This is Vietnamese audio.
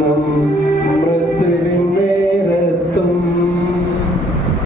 tâm